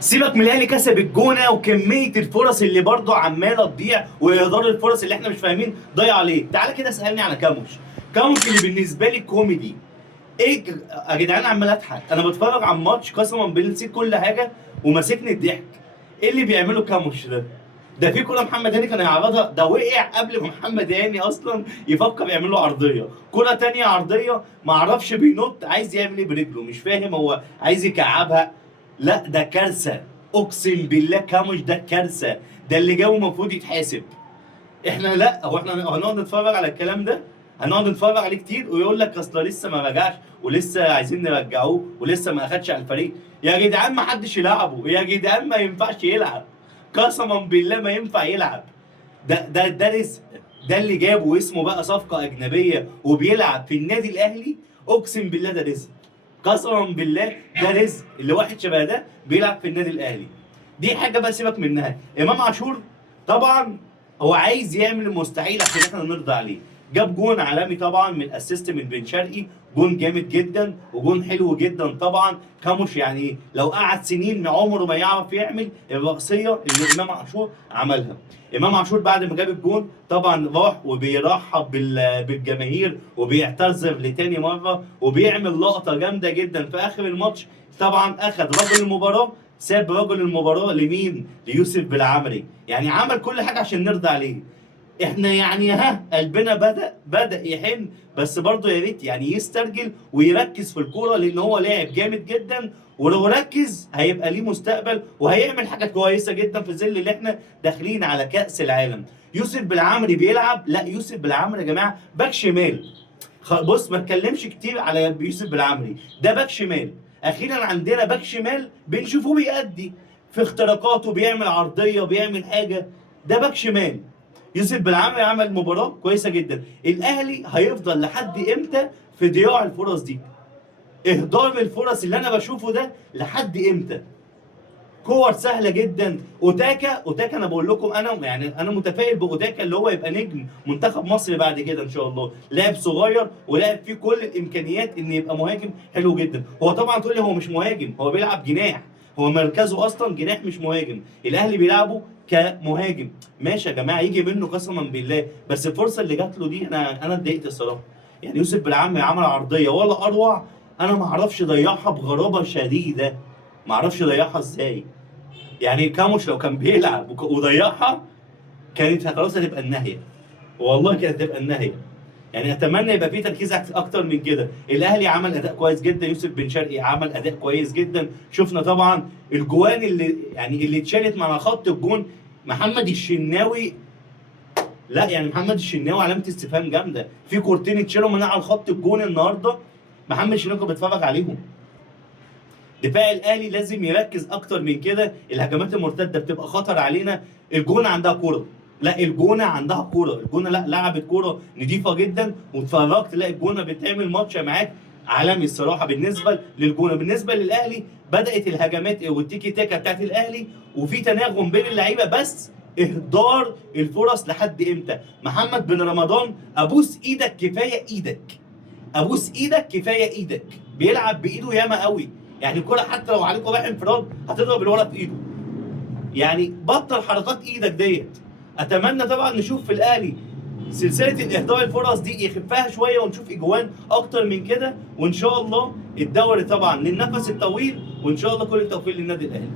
سيبك من الاهلي كسب الجونه وكميه الفرص اللي برضه عماله تضيع واهدار الفرص اللي احنا مش فاهمين ضايعه ليه. تعالى كده اسالني على كاموش. كاموش اللي بالنسبه لي كوميدي. ايه يا جدعان عمال اضحك انا بتفرج على الماتش قسما بالله نسيت كل حاجه وماسكني الضحك. ايه اللي بيعمله كاموش ده؟ ده في كوره محمد هاني كان هيعرضها، ده وقع قبل ما محمد هاني اصلا يفكر يعمل له عرضيه. كوره تانية عرضيه ما اعرفش بينط عايز يعمل ايه برجله، مش فاهم هو عايز يكعبها. لا ده كارثه، اقسم بالله كاموش ده كارثه. ده اللي جابه المفروض يتحاسب. احنا لا هو احنا هنقعد نتفرج على الكلام ده، هنقعد نتفرج عليه كتير ويقول لك اصل لسه ما رجعش ولسه عايزين نرجعوه ولسه ما اخدش على الفريق. يا جدعان ما حدش يلعبه، يا جدعان ما ينفعش يلعب. قسما بالله ما ينفع يلعب. ده رزق. ده اللي جابه واسمه بقى صفقة أجنبية وبيلعب في النادي الأهلي. أقسم بالله ده رزق. قسما بالله ده رزق اللي واحد شبه ده بيلعب في النادي الأهلي. دي حاجة بقى سيبك منها. إمام عاشور طبعا هو عايز يعمل المستحيل عشان احنا نرضى عليه. جاب جون عالمي طبعا من اسيست من بن شرقي، جون جامد جدا وجون حلو جدا طبعا. كاموش يعني لو قعد سنين عمره ما يعرف يعمل الرأسية اللي امام عاشور عملها. امام عاشور بعد ما جاب الجون طبعا راح وبيرحب بالجماهير وبيعتذر لتاني مره وبيعمل لقطه جامده جدا في اخر الماتش. طبعا اخذ رجل المباراه، ساب رجل المباراه لمين؟ ليوسف بالعمري. يعني عمل كل حاجه عشان نرضى عليه. احنا يعني قلبنا بدأ يحن، بس برضه يا ريت يعني يسترجل ويركز في الكوره لان هو لاعب جامد جدا. ولو ركز هيبقى ليه مستقبل وهيعمل حاجه كويسه جدا في ظل اللي احنا داخلين على كأس العالم. يوسف بالعمري بيلعب، لا يوسف بالعمري يا جماعه باك شمال. بص ما اتكلمش كتير على يوسف بالعمري، ده باك شمال. اخيرا عندنا باك شمال بنشوفه بيأدي في اختراقاته، بيعمل عرضيه بيعمل حاجه. ده باك شمال. يوسف بالعمري عمل مباراه كويسه جدا. الاهلي هيفضل لحد امتى في ضياع الفرص دي؟ اهدار الفرص اللي انا بشوفه ده لحد امتى؟ كور سهله جدا. اوتاكا انا بقول لكم انا يعني انا متفائل باوتاكا اللي هو يبقى نجم منتخب مصر بعد كده ان شاء الله. لاعب صغير ولاعب فيه كل الامكانيات ان يبقى مهاجم حلو جدا. هو طبعا تقول لي هو مش مهاجم، هو بيلعب جناح. هو مركزه اصلا جناح مش مهاجم. الاهلي بيلعبه كمهاجم. ماشي يا جماعه يجي منه قسما بالله، بس الفرصه اللي جات له دي انا اتضايقت الصراحه. يعني يوسف بالعمري عمل عرضيه ولا اروع. انا ما اعرفش ضيعها بغرابه شديده. ما اعرفش ضيعها ازاي. يعني كاموش لو كان بيلعب وضيعها كانت خلاص هتبقى النهايه. والله كانت هتبقى النهايه. يعني اتمنى يبقى في تركيز اكتر من كده. الاهلي عمل اداء كويس جدا، يوسف بن شرقي عمل اداء كويس جدا. شفنا طبعا الجوان اللي اتشالت مع خط الجون. محمد الشناوي، لا يعني محمد الشناوي علامه استفهام جامده في كورتين اتشالوا من على خط الجون النهارده. محمد الشناوي كان بيتفرج عليهم. دفاع الاهلي لازم يركز اكتر من كده. الهجمات المرتده بتبقى خطر علينا. الجونه عندها كوره، لا الجونه عندها كوره. الجونه لا لعبت كوره نظيفه جدا واتفرجت لا الجونه بتعمل ماتش معاك عالمي الصراحه. بالنسبه للجونه بالنسبه للاهلي بدات الهجمات والتيكي تاكا بتاعت الاهلي وفي تناغم بين اللعيبه، بس اهدار الفرص لحد امتى؟ محمد بن رمضان ابوس ايدك كفايه ايدك. ابوس ايدك كفايه ايدك. بيلعب بايده ياما قوي. يعني الكرة حتى لو عليك رايح انفراد هتضرب الولد في ايده. يعني بطل حركات ايدك ديت. اتمنى طبعا نشوف في الاهلي سلسله الاهدار الفرص دي يخفها شويه ونشوف اجوان اكتر من كده. وان شاء الله الدوري طبعا للنفس الطويل، وان شاء الله كل التوفيق للنادي الاهلي.